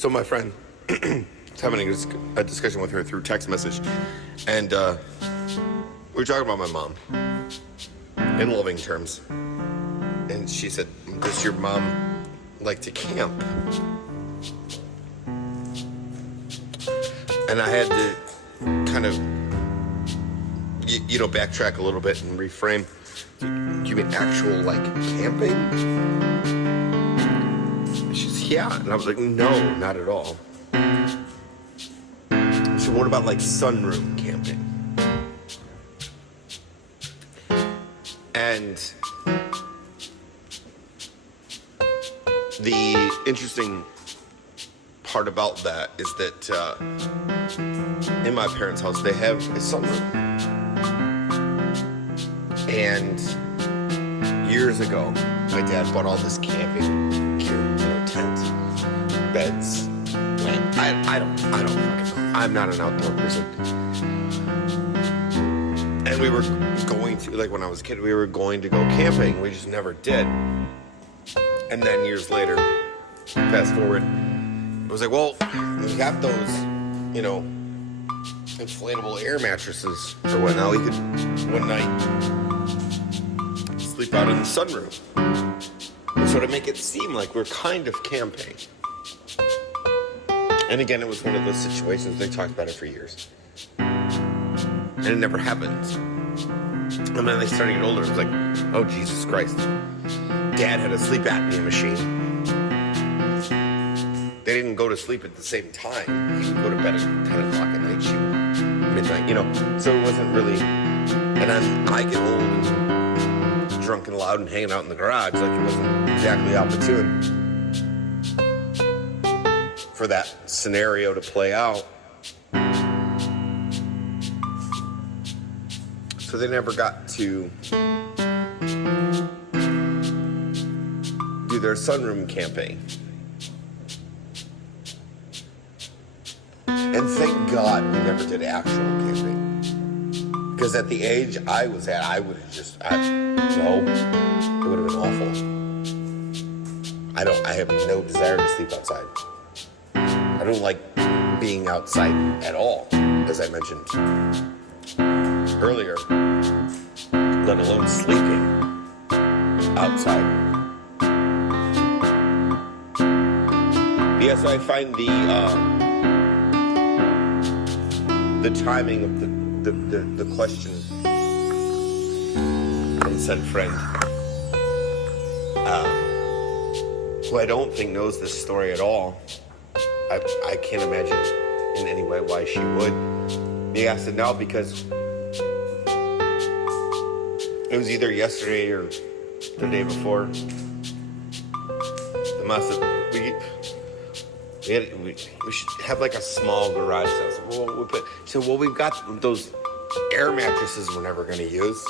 So my friend was having a discussion with her through text message, and we were talking about my mom in loving terms. And she said, "Does your mom like to camp?" And I had to kind of, backtrack a little bit and reframe. Do you mean actual, like, camping? She's, yeah. And I was like, no, not at all. So what about, like, sunroom camping? And the interesting part about that is that in my parents' house, they have a sunroom. And years ago, my dad bought all this camping gear, tent, beds, lamp. I don't fucking know. I'm not an outdoor person. And we were going to, like when I was a kid, we were going to go camping. We just never did. And then years later, fast forward, it was like, well, we got those, inflatable air mattresses or whatnot. We could, one night, sleep out in the sunroom. And so to make it seem like we're kind of camping. And again, it was one of those situations, they talked about it for years. And it never happened. And then they started to get older. It was like, oh, Jesus Christ. Dad had a sleep apnea machine. They didn't go to sleep at the same time. He would go to bed at 10 o'clock at night, she would midnight, So it wasn't really, and then I get old and drunk and loud and hanging out in the garage, like it wasn't exactly opportune for that scenario to play out. So they never got to do their sunroom camping. And thank God we never did actual camping. Because at the age I was at, I would have just, no, it would have been awful. I have no desire to sleep outside. I don't like being outside at all, as I mentioned earlier, let alone sleeping outside. Yeah, so I find the timing of the question from said friend, who I don't think knows this story at all. I can't imagine in any way why she would be asked it now, because it was either yesterday or the day before. The mess of, we should have like a small garage sale. So we've got those air mattresses we're never going to use.